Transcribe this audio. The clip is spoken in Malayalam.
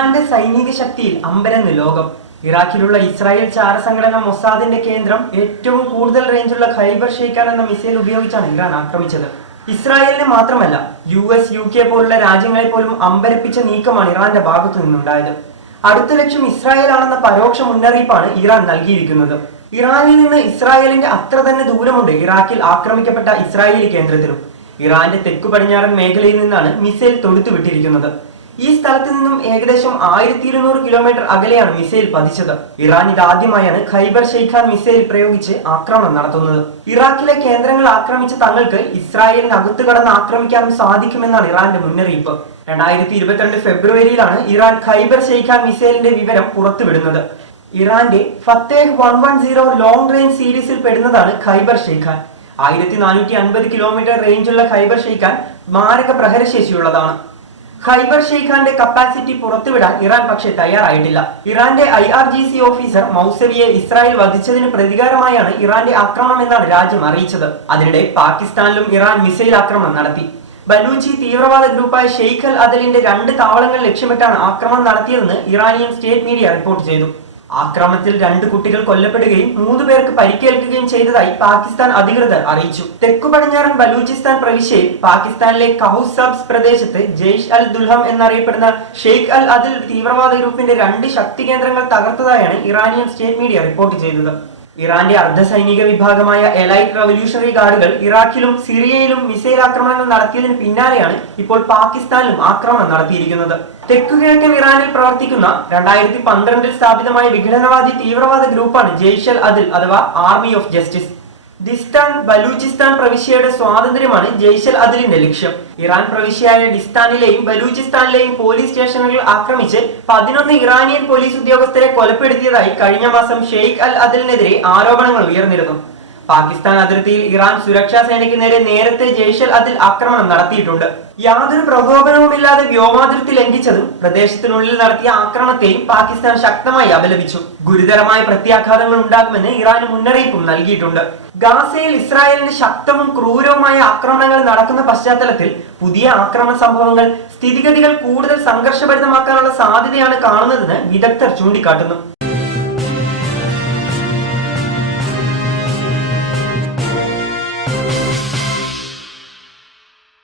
ഇറാന്റെ സൈനിക ശക്തിയിൽ അമ്പരന്ന് ലോകം. ഇറാഖിലുള്ള ഇസ്രായേൽ ചാരസംഘടന മൊസാദിന്റെ കേന്ദ്രം ഏറ്റവും കൂടുതൽ റേഞ്ചുള്ള ഖൈബർ ഷെയ്ഖാൻ എന്ന മിസൈൽ ഉപയോഗിച്ചാണ് ഇറാൻ ആക്രമിച്ചത്. ഇസ്രായേലിനെ മാത്രമല്ല US, UK പോലുള്ള രാജ്യങ്ങളെ പോലും അമ്പരപ്പിച്ച നീക്കമാണ് ഇറാന്റെ ഭാഗത്തു നിന്നുണ്ടായത്. അടുത്ത ലക്ഷ്യം ഇസ്രായേൽ ആണെന്ന പരോക്ഷ മുന്നറിയിപ്പാണ് ഇറാൻ നൽകിയിരിക്കുന്നത്. ഇറാനിൽ നിന്ന് ഇസ്രായേലിന്റെ അത്ര തന്നെ ദൂരമുണ്ട് ഇറാഖിൽ ആക്രമിക്കപ്പെട്ട ഇസ്രായേലി കേന്ദ്രത്തിലും. ഇറാന്റെ തെക്കു പടിഞ്ഞാറൻ മേഖലയിൽ നിന്നാണ് മിസൈൽ തൊടുത്തുവിട്ടിരിക്കുന്നത്. ഈ സ്ഥലത്ത് നിന്നും ഏകദേശം 1200 കിലോമീറ്റർ അകലെയാണ് മിസൈൽ പതിച്ചത്. ഇറാൻ ഇതാദ്യമായാണ് ഖൈബർ ഷെയ്ഖാൻ മിസൈൽ പ്രയോഗിച്ച് ആക്രമണം നടത്തുന്നത്. ഇറാഖിലെ കേന്ദ്രങ്ങൾ ആക്രമിച്ച തങ്ങൾക്ക് ഇസ്രായേലിന് അകത്ത് കടന്ന് ആക്രമിക്കാനും സാധിക്കുമെന്നാണ് ഇറാന്റെ മുന്നറിയിപ്പ്. 2022 ഫെബ്രുവരിയിലാണ് ഇറാൻ ഖൈബർ ഷെയ്ഖാൻ മിസൈലിന്റെ വിവരം പുറത്തുവിടുന്നത്. ഇറാന്റെ ഫത്തേഹ് 110 ലോങ് റേഞ്ച് സീരീസിൽ പെടുന്നതാണ് ഖൈബർ ഷെയ്ഖാൻ. 1450 കിലോമീറ്റർ റേഞ്ചുള്ള ഖൈബർ ഷെയ്ഖാൻ മാരക പ്രഹരശേഷിയുള്ളതാണ്. ഖൈബർ ഷെയ്ഖാന്റെ കപ്പാസിറ്റി പുറത്തുവിടാൻ ഇറാൻ പക്ഷേ തയ്യാറായിട്ടില്ല. ഇറാന്റെ IRGC ഓഫീസർ മൗസവിയെ ഇസ്രായേൽ വധിച്ചതിന് പ്രതികാരമായാണ് ഇറാന്റെ ആക്രമണം എന്നാണ് രാജ്യം അറിയിച്ചത്. അതിനിടെ പാകിസ്ഥാനിലും ഇറാൻ മിസൈൽ ആക്രമണം നടത്തി. ബലൂച്ചി തീവ്രവാദ ഗ്രൂപ്പായ ഷെയ്ഖ് അൽ അദലിന്റെ 2 താവളങ്ങൾ ലക്ഷ്യമിട്ടാണ് ആക്രമണം നടത്തിയതെന്ന് ഇറാനിയൻ സ്റ്റേറ്റ് മീഡിയ റിപ്പോർട്ട് ചെയ്തു. ആക്രമണത്തിൽ 2 കുട്ടികൾ കൊല്ലപ്പെടുകയും 3 പേർക്ക് പരിക്കേൽക്കുകയും ചെയ്തതായി പാകിസ്ഥാൻ അധികൃതർ അറിയിച്ചു. തെക്കു പടിഞ്ഞാറൻ ബലൂചിസ്ഥാൻ പ്രവിശ്യയിൽ പാകിസ്ഥാനിലെ കഹുസബ്സ് പ്രദേശത്ത് ജെയ്ഷ് അൽ ദുൽഹം എന്നറിയപ്പെടുന്ന ഷെയ്ഖ് അൽ അദിൽ തീവ്രവാദ ഗ്രൂപ്പിന്റെ 2 ശക്തി കേന്ദ്രങ്ങൾ തകർത്തതായാണ് ഇറാനിയൻ സ്റ്റേറ്റ് മീഡിയ റിപ്പോർട്ട് ചെയ്തത്. ഇറാന്റെ അർദ്ധസൈനിക വിഭാഗമായ എലൈറ്റ് റവല്യൂഷണറി ഗാർഡുകൾ ഇറാഖിലും സിറിയയിലും മിസൈൽ ആക്രമണങ്ങൾ നടത്തിയതിന് പിന്നാലെയാണ് ഇപ്പോൾ പാകിസ്ഥാനിലും ആക്രമണം നടത്തിയിരിക്കുന്നത്. തെക്കുകിഴക്കൻ ഇറാനിൽ പ്രവർത്തിക്കുന്ന 2012 സ്ഥാപിതമായ വിഘടനവാദി തീവ്രവാദ ഗ്രൂപ്പാണ് ജെയ്ഷ് അൽ അദിൽ അഥവാ ആർമി ഓഫ് ജസ്റ്റിസ്. ഡിസ്താൻ ബലൂചിസ്ഥാൻ പ്രവിശ്യയുടെ സ്വാതന്ത്ര്യമാണ് ജെയ്ഷ് അൽ അദിലിന്റെ ലക്ഷ്യം. ഇറാൻ പ്രവിശ്യയായ ഡിസ്താനിലെയും ബലൂചിസ്ഥാനിലെയും പോലീസ് സ്റ്റേഷനുകൾ ആക്രമിച്ച് 11 ഇറാനിയൻ പോലീസ് ഉദ്യോഗസ്ഥരെ കൊലപ്പെടുത്തിയതായി കഴിഞ്ഞ മാസം ഷെയ്ഖ് അൽ അദിലിനെതിരെ ആരോപണങ്ങൾ ഉയർന്നിരുന്നു. പാകിസ്ഥാൻ അതിർത്തിയിൽ ഇറാൻ സുരക്ഷാ സേനയ്ക്ക് നേരെ നേരത്തെ ജെയ്ഷ് അൽ അദിൽ ആക്രമണം നടത്തിയിട്ടുണ്ട്. യാതൊരു പ്രകോപനവുമില്ലാതെ വ്യോമാതിർത്തി ലംഘിച്ചതും പ്രദേശത്തിനുള്ളിൽ നടത്തിയ ആക്രമണത്തെയും പാകിസ്ഥാൻ ശക്തമായി അപലപിച്ചു. ഗുരുതരമായ പ്രത്യാഘാതങ്ങൾ ഉണ്ടാകുമെന്ന് ഇറാൻ മുന്നറിയിപ്പും നൽകിയിട്ടുണ്ട്. ഗാസയിൽ ഇസ്രായേലിന്റെ ശക്തവും ക്രൂരവുമായ ആക്രമണങ്ങൾ നടക്കുന്ന പശ്ചാത്തലത്തിൽ പുതിയ ആക്രമണ സംഭവങ്ങൾ സ്ഥിതിഗതികൾ കൂടുതൽ സംഘർഷഭരിതമാക്കാനുള്ള സാധ്യതയാണ് കാണുന്നതെന്ന് വിദഗ്ധർ ചൂണ്ടിക്കാട്ടുന്നു.